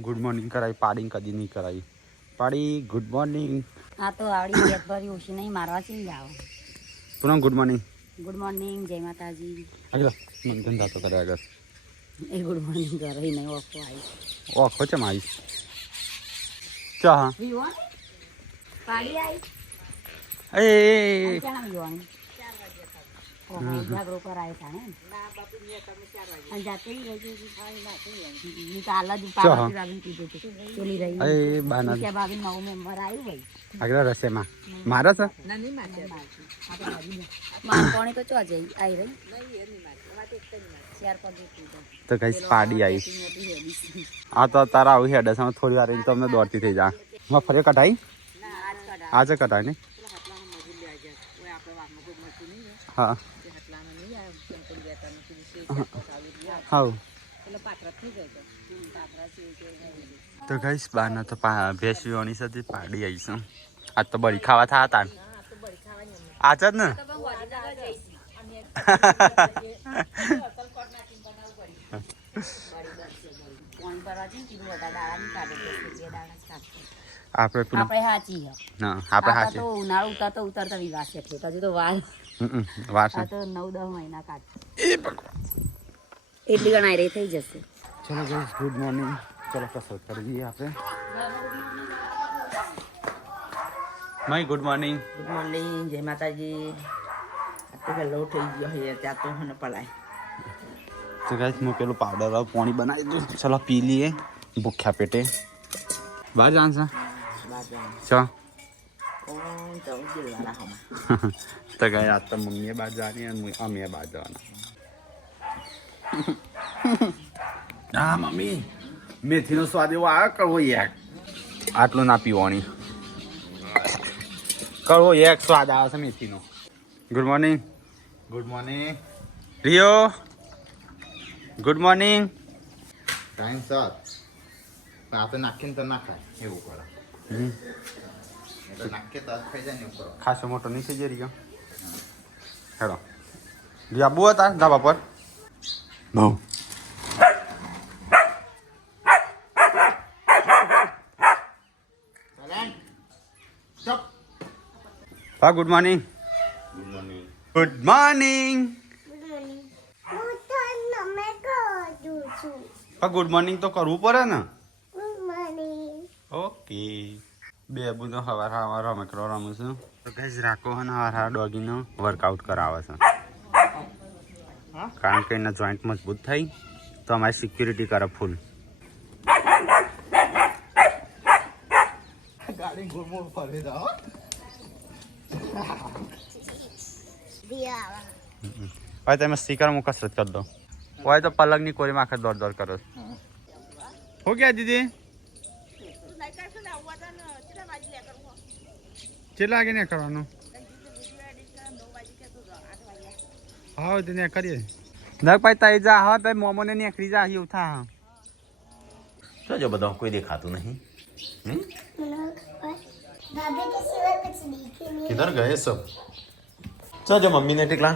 Good morning કરાવી પાડી કદી નહીં કરાવી પાડી ગુડ મોર્નિંગ આ તો આવડી પેટ ભરી ઓછી નહીં મારવા છે આવો પૂનમ ગુડ મોર્નિંગ જય માતાજી આગળ મને ધંધા તો કરે આગળ એ ગુડ મોર્નિંગ કરે નહીં ઓખો આવી ઓખો છે મારી ચા હા પાડી આવી એ ક્યાં જોવાની જાગરો કરાય છે ને જાતે આગળ રસેમાં મારે છે પાણી તો ચો જઈ આવી રહી તો કઈ પાડી આવી આ તો તારા આવું હેડે છે થોડી વાર તો અમને દોડતી થઈ જા ફરી કટાઈ આજે કટાય ને હા હા તો ગઈશ બારના તો ભેંસવીઓની સાથે પાડી આવીશું આજ તો બળી ખાવા થયા હતા આજ જ ને આપણે હાચી હા આપણે હાચી ઉનાળો ઉતરતો ઉતરતા વિવાસ છે હજુ તો વાર તો 9-10 મહિના કાઢ એટલી ગણાય રહી થઈ જશે ચલો ગઈશ ગુડ મોર્નિંગ ચલો કસરત કરી દઈએ આપણે માય ગુડ મોર્નિંગ જય માતાજી પહેલો થઈ ગયો હોય ત્યાં તો મને પલાય તો ગાઈસ હું પેલું પાવડર પાણી બનાવી દઉં ચલો પી લઈએ ભૂખ્યા પેટે બહાર જાણ છે તો ગાય આજ તો મમ્મીએ બહાર જવાની અને અમે બહાર જવાના હા મમ્મી મેથીનો સ્વાદ એવો આવે કડવો એક આટલું ના પીવાની કડવો એક સ્વાદ આવે છે મેથીનો ગુડ મોર્નિંગ રિયો ગુડ મોર્નિંગ ટાઈમ સર આપણે નાખીને તો ના ખાય એવું કરે એટલે નાખીએ તો ખાઈ જાય ને ઉપર ખાસો મોટો નહીં થઈ જાય રિયો હેડો રિયા બહુ હતા ધાબા પર બહુ હા good morning good morning good morning તો કરવું પડે ને ઓકે બે બધું સવાર રમકડો રમું છું તો કઈ રાખો ને સવાર ડોગીનો વર્કઆઉટ કરાવે છે કારણ કે એના જોઈન્ટ મજબૂત થઈ તો અમારી સિક્યુરિટી કરે ફૂલ ગાડી ગોળ ફરે જાઓ હવે તમે સ્ટીકર હું કસરત કરી દો હોય તો પલંગની કોરીમાં આખા દોડ દોડ કરો હો ગયા દીદી કેટલા વાગે ને કરવાનું હા તેને કરીએ નક ભાઈ તઈ જા હા ભાઈ મોમોને નીકળી જા એવું થા તો જો બધા કોઈ દેખાતું નહીં किधर गए सब चल जो मम्मी ने टिकला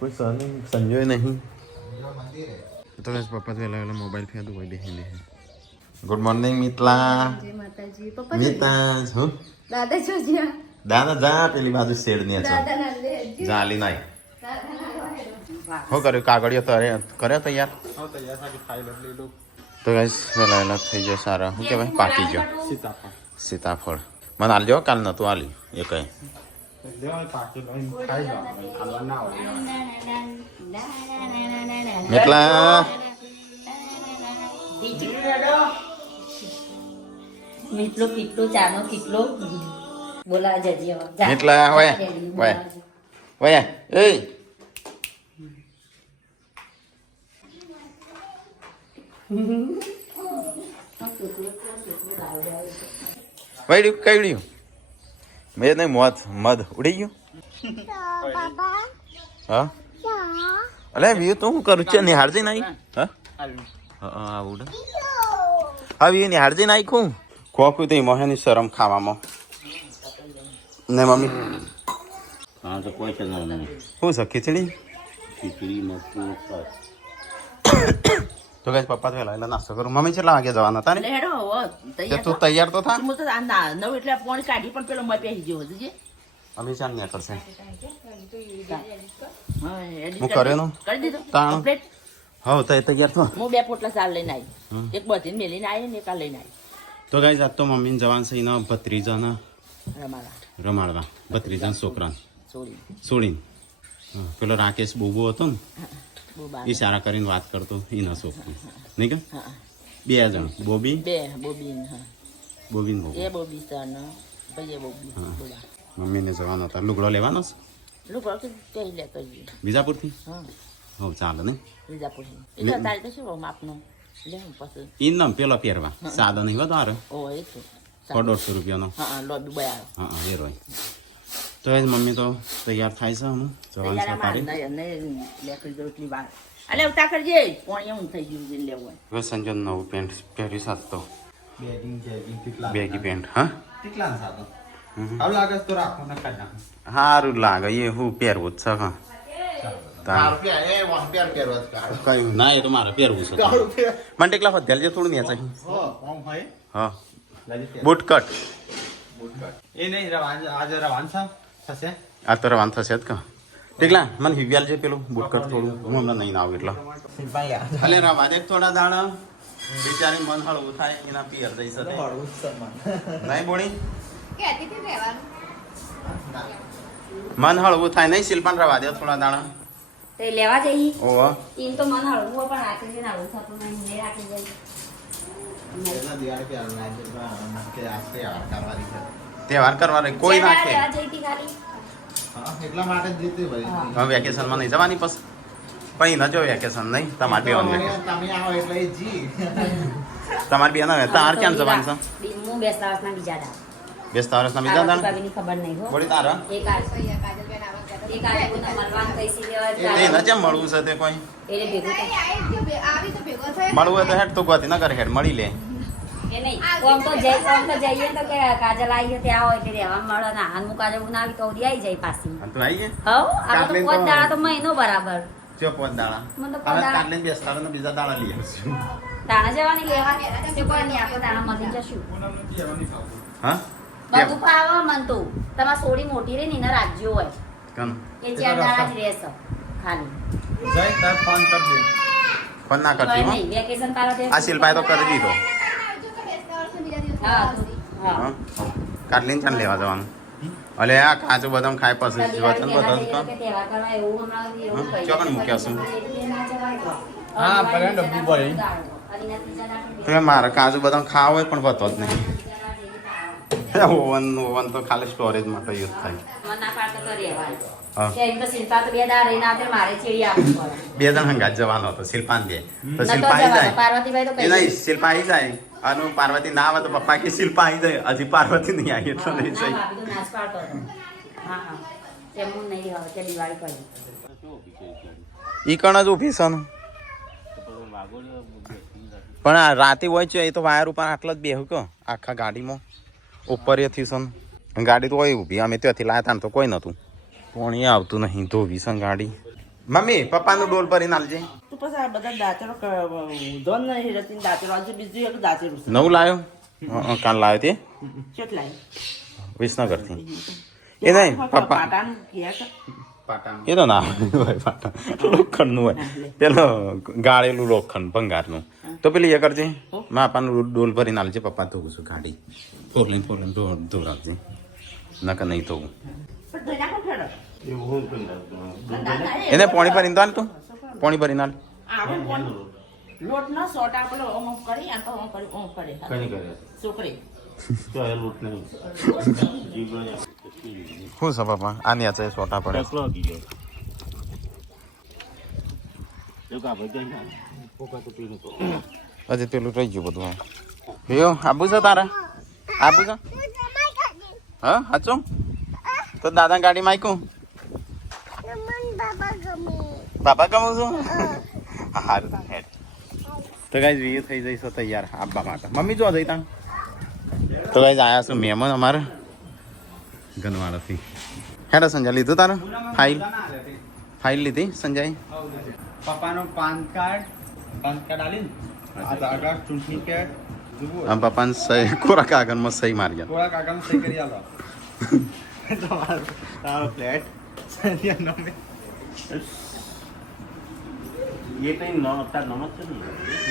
कोई संजय नहीं तो बस पापा से अलग अलग मोबाइल पे तो वही देखेंगे गुड मॉर्निंग मितला જય માતાજી પપ્પા मिताज हो દાદા જોજ્યા दादा जा पेली बाजू शेड नहीं अच्छा जाली नहीं हो કર્યો કાગળિયો તો કર્યો તૈયાર તો ગાઈસ વેલા થઈ ગયો સારા શું કહેવાય પાકી ગયો સીતાફળ મને આલજો કાલ નતું આલી એ કઈ એટલા મીઠલો કેટલો ચાનો કેટલો બોલા જજી એટલા હોય હોય હોય એ વળ્યું કઈડ્યું મેં નહીં મોત મધ ઉડી ગયું હા અલે વ્યુ તો હું કરું છે નિહાળજી નાઈ હા હા ઉડે હા વ્યુ નિહાળજી નાખ્યું ખોખું તો મોહેની શરમ ખાવામાં ને મમ્મી હા તો કોઈ છે નહીં શું છે ખીચડી ખીચડી મસ્તું તો ગાઈસ પપ્પા તો વહેલા નાસ્તો કરું. મમ્મી કેટલા વાગે જવાના હતા એટલે ને? હેડો હવે તે તૈયાર તું તૈયાર તો થા. હું તો આ નવ એટલે પોણી કાઢી પણ પેલો મય પહેરી ગયો હતો જે અમે ચાલ ને કરશે. હા edit હું કર્યો નો? કરી દીધો તાણ. complete. હા તો તૈયાર થો. હું 2 પોટલા ચાલ લઈને આવી એક બધી મેલીને આવી ને એક આ લઈને આવી તો ગાઈસ આજ તો મમ્મીને જવાન છે એના ભત્રીજાના રમાડા રમાડવા. ભત્રીજાના છોકરાને સોરી છોડીને. હા, પેલો રાકેશ બોબો હતો ને બહુ બાર ઈશારા કરીને વાત કરતો એના છોકરો નહીં કે હા 2 જણ બોબી 2 બોબીન હા બોબીન બોબો. એ બોબી સન ભાઈ બોબી બોલા મમ્મીને જવાનો હતા. લુગડો લેવાનો છે લોકો કહી લેતો જઈએ વિજાપુરથી. હા હવ ચાલે ને વિજાપુર એટલે તારે તો શું માપનો લે પછી ઈ નામ પેલો પહેરવા સાદા નહીં હોતો આરે ઓ એ તો 150 રૂપિયાનો. હા લોબી બયાર હા એ રોય. તો એ જ મમ્મી તો તૈયાર થાય છે હું જવાનું છે તારી. લેખડી વાર અલે ઉતા કરજે કોણ એમ થઈ ગયું છે લેવું હવે સંજન નવું પેન્ટ પહેરી સાત તો બેગી પેન્ટ. હા સારું લાગે એ હું પહેરવું જ છે. હા કયું ના એ તો મારે પહેરવું છે. મને ટેકલા વધેલ છે થોડું ને હા બૂટ કટ આ તો રવાન થશે જ કા ટેકલા મને હિવ્યાલ છે પેલું બૂટ કટ થોડું હું હમણાં નહીં આવું એટલે એટલે રવા દે થોડા દાણા બિચારી મન હળવું થાય એના પિયર જઈ શકે નહીં બોણી મન હળવું થાય નહીં શિલ્પાન રવા દે થોડા દાણા તે લેવા જઈ ઓહો ઈન તો મન હળવું પણ રાખી છે હળવું થતું નહીં ને રાખી જઈ તહેવાર કરવા રે કોઈ નાખે લેવા જઈ હતી ખાલી હવે વેકેશનમાં નહીં જવાની પછી પણ ન જો વેકેશન નહીં તમારે બેવાનું તમારે બેન તાર ક્યાં જવાનું છે હું બેસતા વર્ષના બીજા દા બેસતા વર્ષના બીજા દાડા ભાભીની ખબર નહીં હો બોલી તારા એક આ હું મળવાનું કઈ સી લેવા તે ન જેમ મળવું છે તે કોઈ એટલે ભેગું થાય. મળવું હોય તો હેડ તો ગોતી ન કરે હેડ મળી લે એ નહીં કોમ તો જઈએ તો કે કાજલ આવી ત્યાં હોય એટલે રહેવા મળે ના હાન હું કાજલ ના આવી તો ઉડી આવી જાય પાછી તું આવી ગઈ હવ આ તો પોત દાડા તો મહિનો બરાબર ચો પોત દાડા મને તો હવે પોત દાડા કાટલે બેસતા ને બીજા દાડા લઈ આવશું દાણા જવાની લેવા તે કોઈ નહીં આપણે દાણા મળી જશું હા બધું પાવા મન તો તમાર સોડી મોટી રે ને એને રાખજો હોય કન એ 4 દાડા જ રહેશે ખાલી ફોન ના કોઈ કરતી હો નહીં વેકેશન પાડો તે આ શિલ્પાએ તો કરી દીધો હા હા હા કાટલીન ચાલ લેવા જવાનું અલે આ કાચું બદામ ખાય પછી જીવતન બધા કે તહેવાર કરવા એવું હમણાં એવું હા, ચોકન મૂક્યા છું. હા ભલે ડબ્બી ભરી. તો મારે કાજુ બદામ ખાવા હોય પણ હોતો જ નહીં ઓવન તો ખાલી સ્ટોરેજ માટે યુઝ થાય હા. 2 દાડા રહીને આપણે મારે ચીડી આપવું પડે 2 જણ હંગાત જવાનો હતો શિલ્પાન દે તો નતો શિલ્પા આવી જવાનો. જાય પાર્વતીભાઈ તો એ નહીં શિલ્પા આવી જાય અને પાર્વતી ના આવે તો પપ્પા કે શિલ્પા આવી જાય હજી પાર્વતી નહીં આવી એટલે નહીં ના, જાય ભાભી તો નાચ પાડતો હતો. હા હા તેમ હું નહીં હવે કે દિવાળી કરી ઈ કણ જ ઊભી છે ને. પણ આ રાતે હોય છે એ તો વાયર ઉપર આટલા જ બેહું કે આખા ગાડીમાં ઉપર એથી છે ને. ગાડી તો હોય ઊભી અમે ત્યાંથી લાયા તા ને તો કોઈ નતું પણ એ આવતું નહીં ધોવી છે ગાડી. મમ્મી પપ્પાનું ડોલ ભરીને આલજે. તું પછી આ બધા દાંતરો ધોન નહીં રહેતી દાંતરો આજે બીજું એક દાંતરું છે નવું લાયો કાલ લાવ્યો તે કેટલા વિસનગરથી. એ નહીં પપ્પા પાટાનું ગયા છે એ તો ના હોય પાટા લોખંડનું હોય પેલો ગાળેલું લોખંડ ભંગારનું તો પેલી એ કરજે માપાનું ડોલ ભરીને આલજે પપ્પા ધોવું છું ગાડી ફોરલીન ધોરાવજે નકર નહીં ધોવું પણ ધોઈ નાખો ફેરો એને પોણી ભરીને તો હાલ તું પોણી ભરીને હાલ આપણે કોણ લોટ ના સોટા પેલો ઓમ કરી આ તો ઓમ કરે છોકરી શું છે પપ્પા આની આ સોટા પડે હજી પેલું રહી ગયું બધું યો આબુ છે તારા આબુ છે હા હાચું તો દાદા ગાડી માયકું બાબા ગમું છું હારું હેડ તો ગાઈઝ વીએ થઈ જઈશ તૈયાર આપવા માટે મમ્મી જો જઈ તાં તો ગાઈઝ આયા છું મહેમાન અમારે ગનવાડાથી હેડા સંજય લીધું તારું ફાઇલ લીધી સંજય પપ્પાનો પાન કાર્ડ પાન કાર્ડ આલી ને આધાર કાર્ડ ચૂંટણી કાર્ડ જુઓ આમ પપ્પાને સહી કોરા કાગળમાં સહી મારી ગયા થોડા કાકાનું સહી કરી આલો તારો ફ્લેટ સંજ્ઞા નામે એ કઈ તાર નોમ જ છે ને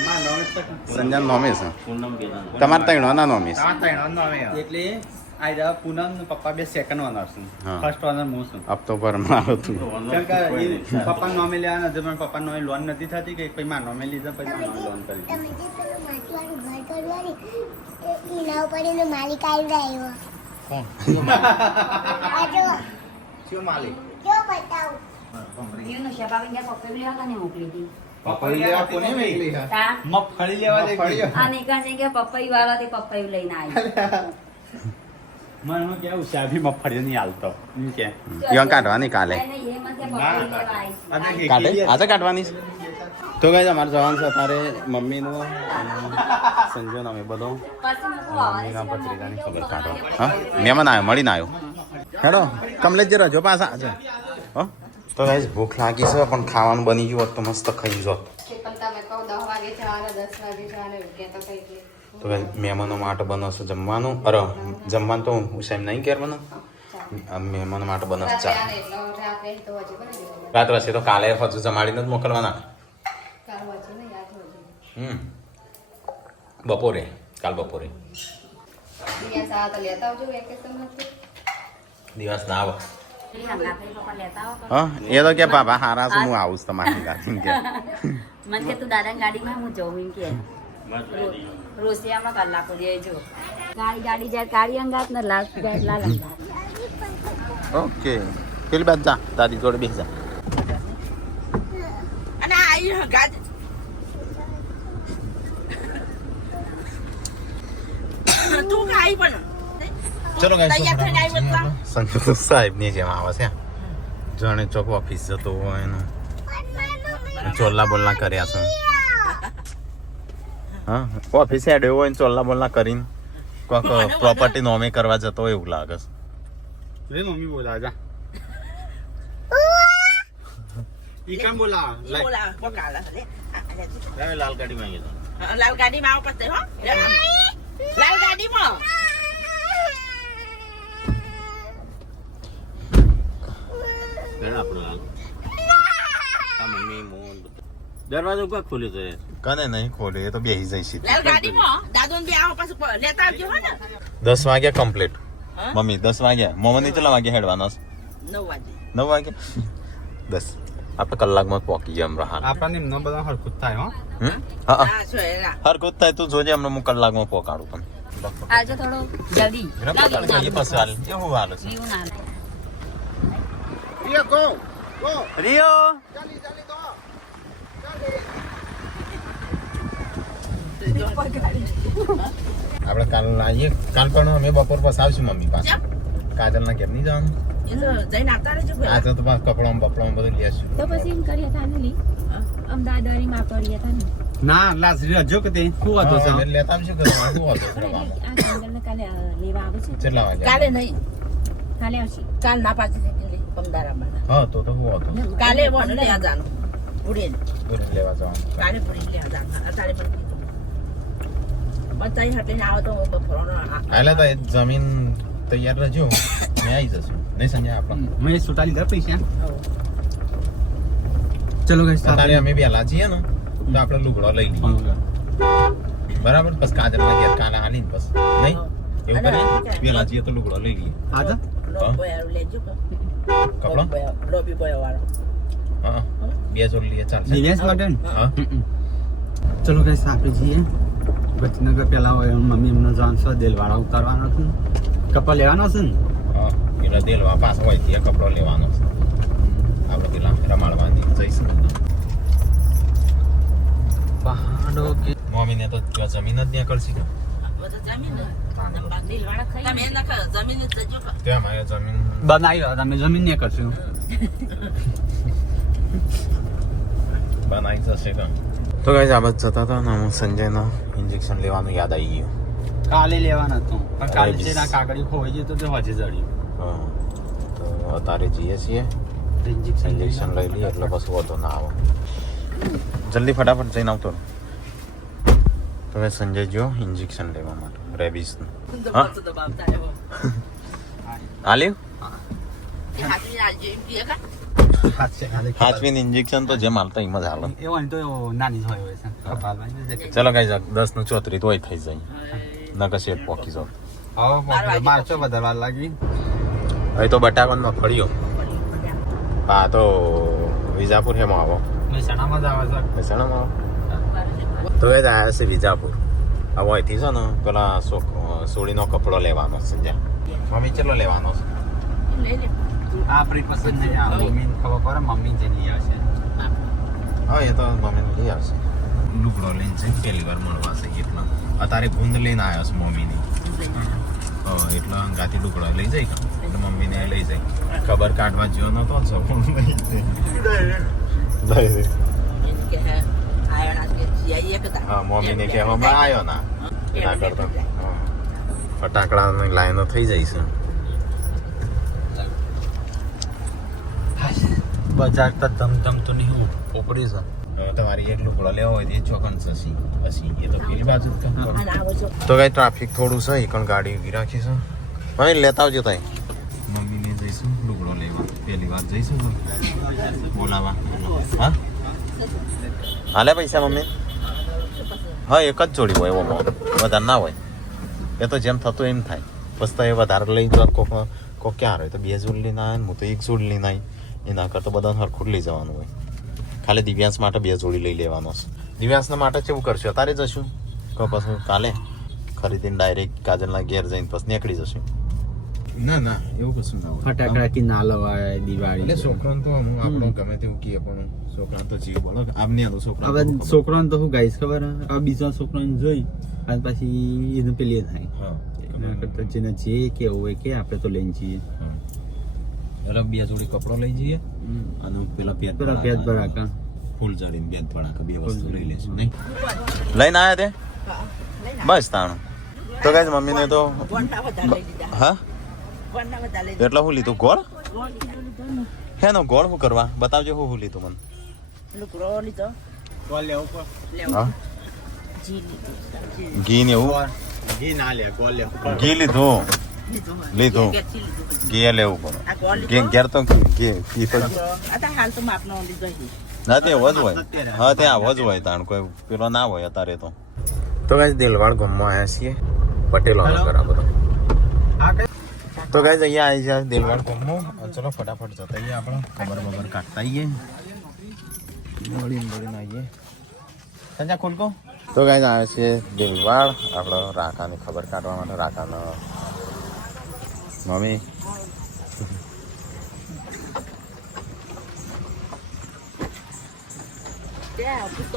ના નામે સંજ્ઞા નોમે છે પૂનમ કેદાન તમારે ત્રણના નોમે છે એટલે આ જા પૂનમ ને પપ્પા બે સેકન્ડ ઓનર છે હા. ફર્સ્ટ ઓનર હું છું હપ્તો પર મારો તું કેમ કે એ પપ્પા નોમે લેવાના છે પણ પપ્પા નોમે લોન નથી થતી કે પછી મારા નોમે લીધા પછી મારે લોન કરી તમે જે પેલું માટીવાળું ઘર કરવાની એના ઉપર એનો માલિક આવી રહ્યો શું માલિક જો બતાવું જીવનું શેપાબેન ગયા પપ્પે બી હતા ને મોકલી હતી પપ્પા લેવા કોને મેલી તા મગફળી લેવા દે આ નિકાસ કે પપ્પાઈ વાળા તે પપ્પાઈ લઈને આવી મને હું કેવું સાહેબ મગફળી નહીં હાલતો એમ કે ઈવન કાઢવાની કાલે એને એ મને કે પપ્પાઈ લેવા આવી કાઢે આજે કાઢવાની છે તો કઈ અમારે જવાનું છે અત્યારે મમ્મીનું અને સંજોન અમે બધો પછી મૂકો મમ્મીના પત્રિકાની ખબર કાઢો હા મહેમાન આવ્યો મળીને આવ્યો હેડો કમલેશજી રજો પાછા આજે હો તો ગાઈસ ભૂખ લાગી છે પણ ખાવાનું બની ગયું હોત તો મસ્ત ખાઈ જોત તો ગાઈસ મહેમાનો માટે બનશે જમવાનું અરે જમવાનું તો ઉસાઈમ નહીં કરવાનું મહેમાનો માટે બનશે ચા રાત વચ્ચે તો કાલે હજુ જમાડીને જ મોકલવાના બપોરે કાલ બપોરે દિવસ ના આવે પપ્પા લેતા આવો હા એ તો કે બાબા હારા છે હું આવું છું તમારી ગાડી કે મને કે તું દાદા ગાડીમાં હું જઉં એમ કે રોસિયામાં કલાકો દે જો ગાડી જાય ગાડી અંગાત ને લાલ અંગાત ઓકે પેલી બાદ જા તારી જોડે બેસી જા અને આઈ ગાજ તું કાઈ પણ ચલો તૈયાર થઈને આવી બતા સંજોગ સાહેબ ની જેમ આવે છે જાણે ચોક ઓફિસ જતો હોય એનું ચોલ્લા બોલના કર્યા છે હા ઓફિસ હેડ્યો હોય ને ચોલ્લા બોલના કરીને કોઈક પ્રોપર્ટી નોમે કરવા જતો હોય એવું લાગે છે રે મમ્મી બોલા જા ઈ કામ બોલા બોલા બોકાલા લે લાલ ગાડી માંગી લાલ ગાડીમાં આવ પતે હો લાલ ગાડીમાં દરવાજો ક્યાં ખોલ્યો છે કને નહીં ખોલે એ તો બેસી જઈશ લાલ ગાડીમાં દાદોન બે આવો પાછું લેતા આવજો હો ને 10 વાગ્યા કમ્પ્લીટ મમ્મી 10 વાગ્યા મોમન કેટલા વાગ્યા હેડવાના 9 વાગે 9 વાગ્યા 10 આપણે કલાકમાં પહોંચી ગયા હમણાં હાલ આપણને એમનો બધા હરખું થાય હો હા હા છો એલા હરકત થાય તું જોજે હમણાં હું કલાકમાં પહોંચાડું તને આજે થોડો જલ્દી એ પછી હાલ એવું હાલ છે લીવું ના રિયો આપણે કાલ આવીએ કાલ પણ અમે બપોર પછી આવશું મમ્મી પાસે કાજલ ના ઘેર નહીં જવાનું એ તો જઈને આવતા રહેજો આજે તો પાછું કપડામાં બધું લેશું તો પછી એમ કરીએ હતા ને અમદાવાદ માં કરીએ હતા ને ના લાસ્ટ રજો કે તે શું હતો હા, છે એટલે લેતા આવશું કે શું હતો શ્રવામાં? આ જંગલ ને કાલે લેવા આવે છે કેટલા વાગ્યા કાલે નહીં કાલે આવશે કાલ ના પાછી પમદારામાં હા તો શું હતો કાલે વન લેવા જાનું પૂરી દૂધ લેવા જવાનું કાલે પૂરી લેવા જાનું અત્યારે પણ કીધું બતાઈ હટીને આવો તો બપોરનો એટલે તો એ જમીન તૈયાર રહેજો મેં આવી જશું નહીં સંજય આપણે મેં સુટા લીધા પૈસા ચલો ગઈ અત્યારે અમે વહેલા છીએ ને તો આપણે લુગડો લઈ લઈએ બરાબર બસ કાજલ ના ઘેર કાલે હાલી બસ નહીં એવું કરીએ વહેલા છીએ તો લુગડો લઈ લઈએ આજે લેજો કપડો લોબી બોય વાળો હા બે જોડ લઈએ ચાલશે દિવ્યાસ માટે ને? હા ચલો ગઈ આપણે જઈએ ગતિનગર પેલા હોય મમ્મી એમને જવાનું છે દેલવાડા ઉતારવાનો છે કપા લેવાનો છે ને હા એટલે દેલવા પાસ હોય ત્યાં કપડો લેવાનો છે આપણે પેલા રમાડવાની જઈશું પહાડો કે મમ્મીને તો ત્યાં જમીન જ ત્યાં કરશે કે જમીન તમે નખ જમીન જ જજો ત્યાં મારે જમીન બનાવી રહ્યો તમે જમીન ને કરશું બનાવી જશે કે તો ગાઈસ આ બાદ જતા હતા ને હું સંજયના ઇન્જેક્શન લેવાનું યાદ આવી ગયું કાલે લેવાનો હતો પણ કાલે છે ના કાગળી ખોવાઈ ગઈ તો તે હજી જડ્યું હા તો અત્યારે જઈએ છીએ ઇન્જેક્શન ઇન્જેક્શન લઈ લઈએ એટલે બસ વધુ ના આવે જલ્દી ફટાફટ જઈને આવતો રહો. તો હવે સંજય જો ઇન્જેક્શન લેવા માટે રેબિસનું. હા હાલ્યું હાથવીન ઇન્જેક્શન તો જેમ હાલતા એમ જ હાલો. એવું તો નાની જ હોય છે ચલો કઈ 10:34 તોય થઈ જાય નકર શેર પોકી જાવ. હવે મારચો વધારવા લાગી. હવે તો બટાકામાં ફળ્યો. હા તો વિજાપુર હેમાં આવો. મહેસાણામાં જ આવે છે. મહેસાણામાં આવો તો એ જ આવ્યા છે વિજાપુર. હવે અહીંથી છે ને પેલા સોળીનો કપડો લેવાનો છે જ્યાં મમ્મી ચેટલો લેવાનો છે. આપણી પસંદ નહીં આવે. મમ્મીને ખબર પડે મમ્મી જે લઈ આવશે. હા એ તો મમ્મીને લઈ આવશે. લુગડો લઈને છે પહેલી વાર મળવા છે એટલા અત્યારે ગુંદ લઈને આવ્યો છે મમ્મીની. એટલે ગાતી લુગડો લઈ જાય એટલે મમ્મીને લઈ જાય. ખબર કાઢવા જ્યો નતો હા મમ્મીને કે હમણાં આવ્યો ના એના કરતા ફટાકડાની લાઈનો થઈ જાય છે. બજાર તો ધમધમ તો નહીં હું પોકડી છે. હવે તમારી એક લુગડો લેવો હોય તો એ ચોકન સસી એ તો પેલી બાજુ જ તો કઈ ટ્રાફિક થોડું છે પણ ગાડી ઉભી રાખી છે. હવે લેતા આવજો તાઈ મમ્મીને જઈશું લુગડો લેવા પહેલી વાર જઈશું બોલાવા. હા હાલે પૈસા મમ્મી. હા એક જ જોડી હોય એવો વધારે ના હોય. એ તો જેમ થતું એમ થાય. બસ તો એ વધારે લઈ જવા કોક ક્યાં હોય તો 2 જોડી લઈને આવે ને હું તો 1 જોડી લઈને આવી. એના કરતાં બધાને હરખું લઈ જવાનું હોય. ખાલી દિવ્યાંશ માટે 2 જોડી લઈ લેવાનો છે. દિવ્યાંશના માટે કેવું કરશું અત્યારે જશું કે પછી કાલે ખરીદીને ડાયરેક્ટ કાજલના ઘેર જઈને પછી નીકળી જશું. ના ના એવું કશું ના હોય. ફટાકડાથી ના લવાય દિવાળી. એટલે છોકરાને તો હું આપણો ગમે તેવું કહીએ પણ છોકરા તો જીવ બોલો આમને આનું છોકરા હવે છોકરાને તો શું ગાઈશ ખબર હવે બીજા છોકરાને જોઈ અને પછી એનું પેલી થાય. હા એના કરતાં જેને જે કેવું હોય કે આપણે તો લઈને જઈએ. એટલે 2 જોડી કપડો લઈ જઈએ અને પેલા પેટ ભરાકા ફૂલ ચડીને બેન ભરાકા 2 વસ્તુ લઈ લેશું નહીં. લઈને આવ્યા તે બસ તાણું તો ગાઈસ મમ્મીને તો હા એટલા શું લીધું ગોળ હે નો ગોળ શું કરવા બતાવજો શું લીધું મને. હા ઘી ને એવું ઘી લીધું ઘી લેવું પડે ઘેર તો ઘી તો ના તે આવો જ હોય. હા તે આવો જ હોય તાણ કોઈ પેલો ના હોય અત્યારે તો. તો ગાઈસ દેલવાડ ગામમાં આવ્યા છીએ પટેલોનો ઘર આ બધો. તો ગાઈસ અહીંયા આવી જાય દેલવાડ ગામમાં. ચલો ફટાફટ જતા આવીએ આપણે ખબર બબર કાઢતા આવીએ મળીને આવીએ. સંજા ખોલકો તો ગાઈસ આવે છે દેલવાડ આપણે રાકાની ખબર કાઢવા માટે. રાકાનો મમ્મી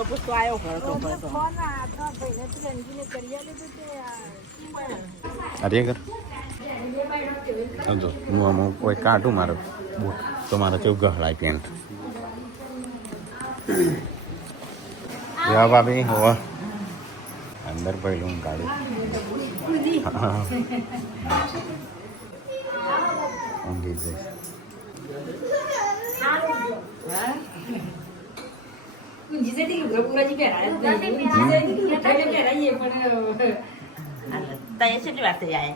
પુષ્તો આવ્યો ભરતો અરે કર સમજો હું અમુક કોઈ કાઢું મારે બૂટ તો મારે કેવું ગહળાય પેન્ટ. યા ભાભી હોવા અંદર પહેલું ગાડી ઊંઘી જઈશ. તય છે વાત જાય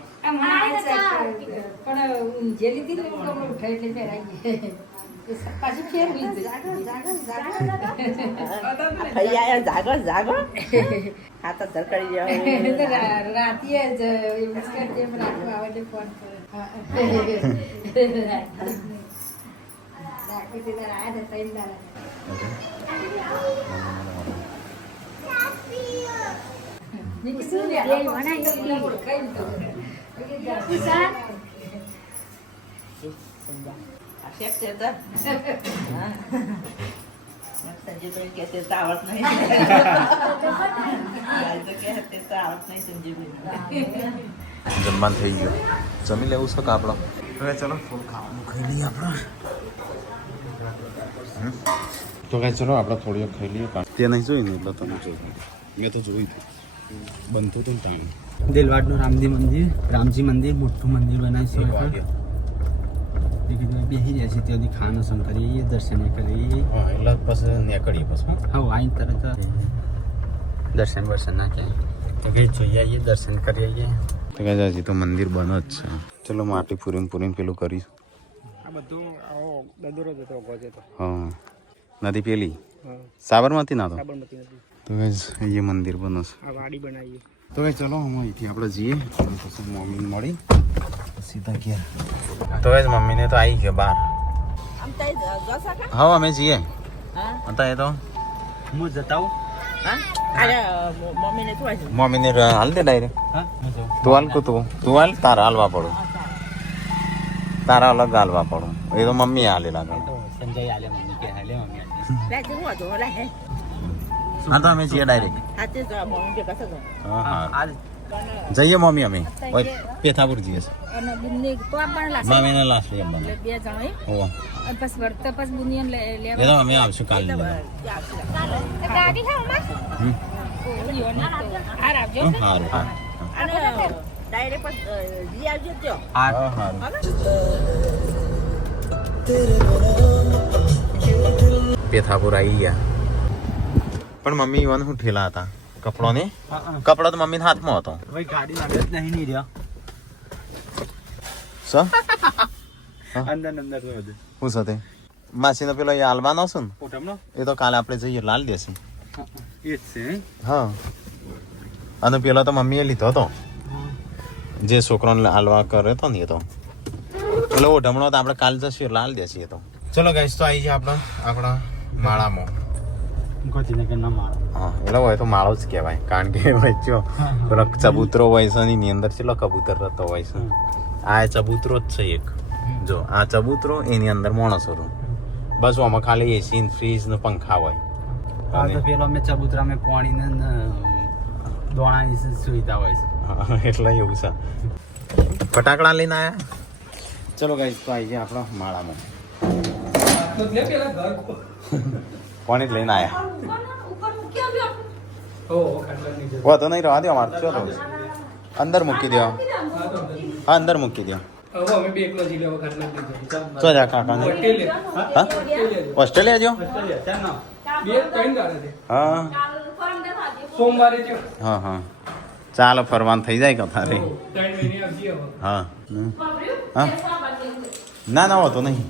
જાગો જાગો હા તો ધરકડી જાવ રાતીએ જ એવું જ કરજે રાખવા આવે ફોન સંજીવભાઈ કે તે આવડત નહીં સંજીવભાઈ જમવાનું થઈ ગયું જમી લેવું છે કે આપણો. હવે ચલો ફૂલ ખાવાનું ખાઈ લઈએ આપણે. તો કાંઈ ચલો આપણે થોડી ખાઈ લઈએ. તે નહીં જોઈ ને એટલે તમે જોયું મેં તો જોયું હતું બનતું હતું ને ટાઈમ. દેલવાડનું રામજી મંદિર મોટું મંદિર બનાવ્યું છે. એ કીધું બેસી રહ્યા છે ત્યાંથી ખાવાનું સમ કરીએ દર્શન કરીએ. હા એટલે પછી નીકળીએ પછી હા આવીને તરત દર્શન બર્શન ના ક્યાંય તો કંઈ જોઈ આવીએ દર્શન કરી આવીએ. તો કહે હજી તો મંદિર બંધ જ છે. ચલો માટી પૂરીને પેલું કરીશું. આ બધું આવો દદોરો જતો ગોજે તો હા નદી પેલી સાબરમતી ના તો સાબરમતી નથી. તો ગાઈસ એ મંદિર બનો છે. આ વાડી બનાવીએ. તો ગાઈસ ચલો હું અહીંથી આપણે જઈએ અને પછી મમ્મીને મળી સીધા ઘેર. તો ગાઈસ મમ્મીને તો આવી ગયો બહાર. આમ તઈ જશા કા હા અમે જઈએ હા હતા એ તો હું જતા હું. હા અરે મમ્મીને તું આવી મમ્મીને હાલ દે ડાયરેક્ટ. હા હું જાઉં. તું હાલ તું હાલ તારા હાલવા પડું તારા અલગ હાલવા પડું એ તો મમ્મી હાલે લાગે. સંજય આલે મમ્મી કે હાલે મમ્મી લે જે હું હતો લે હે હા તો અમે જઈએ ડાયરેક્ટ. હાથે જ મમ્મી કે કસે તો હા હા આજ જઈએ મમ્મી અમે પેથાપુર જઈએ છીએ. અને બુંદી તો આપણને લાગશે મમ્મીને લાસ્ટ લઈ આવવાના. બે જણ હોય હોવા અને પછી વર્તા પછી બુંદીને એ લેવા તો અમે આવશું કાલે લેવા. ગાડી હા હાર આવજો સારું હા અને ડાયરેક્ટ જી આવજો ત્યો આ સારું. પેથાપુર આવી ગયા પણ મમ્મી ઈવન શું ઠેલા હતા કપડો ને કપડો તો મમ્મી હાથમાં હતો. ભાઈ ગાડી લાગે જ નહીં રહ્યા શું અંદર અંદર તો બધું શું સાથે માસીનો પેલો એ હાલવાનો છે ને ફોટામાં એ તો કાલે આપણે જઈએ લાલ દેશે. એ જ છે હા અને પેલો તો મમ્મીએ લીધો હતો જે છોકરાને હાલવા કરે તો ને એ તો પેલો ઓઢમણો તો આપણે કાલ જશું લાલ દેશે એ તો. ચલો ગાઈસ તો આવી જાય આપણા માળામાં. ગોતીને કે ના મારો હા એટલે હોય તો માળો જ કહેવાય કારણ કે વચ્ચે પેલો ચબૂતરો હોય છે એની અંદર ચેલો કબૂતર રહેતો હોય છે. આ ચબૂતરો જ છે એક. જો આ ચબૂતરો એની અંદર માણસો હતો બસ આમાં ખાલી એસી ફ્રીજ ને પંખા હોય. આ તો પેલો અમે ચબૂતરા મેં પાણીને દોણાની સુવિધા હોય છે. હા, એટલે એવું છે. ફટાકડા લઈને આવ્યા. ચલો ગાઈસ તો આવી જાય આપણા માળામાં. પાણી જ લઈને આવ્યા. વાંધો નહીં રહેવા દો અમારે ચલો અંદર મૂકી દો. હા અંદર મૂકી દો. ચો જા કાકા હા ઓસ્ટ્રેલિયા જો હા હા હા ચાલો ફરવાનું થઈ જાય કે તારે હા હા ના ના હોતો નહીં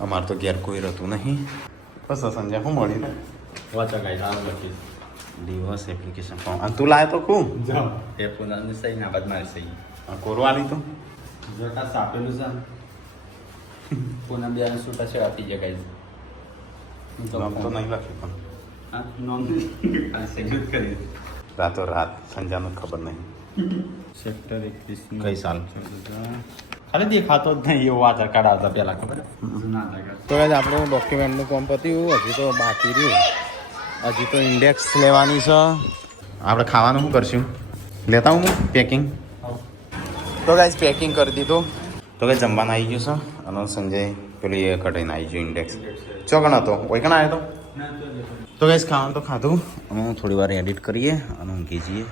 અમારે તો ઘેર કોઈ રહેતું નહીં. બસ સંજય શું મળ્યું વાંચો ગાઈ આ લખી દિવસ એપ્લિકેશન અને તું લાવે તો ખૂબ જાઓ એ પુનાની સહી ના બાદ મારી સહી કોરવાની તો જોટા સાપેલું છે પુના બે છૂટા છે આપી જાય ગાઈ નામ તો નહીં લખ્યું પણ હા નોન આ સેગ્યુટ કરી રાતો રાત સંજાનું ખબર નહીં સેક્ટર 21 કઈ સાલ ખાલી દેખાતો જ નહીં એવું આધાર કાર્ડ આવતા પહેલા ખબર જૂના આધાર કાર્ડ તો ગાઈસ આપણું ડોક્યુમેન્ટનું કામ પત્યું હજી તો બાકી રહ્યું. હજી તો ઇન્ડેક્સ લેવાની છે. આપણે ખાવાનું શું કરશું લેતા હું પેકિંગ. તો ગાઈસ પેકિંગ કરી દીધું. તો ગાઈસ જમવાનું આવી ગયું છે અને સંજય પેલું એ કઢાઈને આવી ગયું ઇન્ડેક્સ ચોકણ હતો ઓઈકણ આવ્યો તો ગાઈસ ખાવાનું તો ખાધું અને થોડી વાર એડિટ કરીએ અને ઊંઘી જઈએ.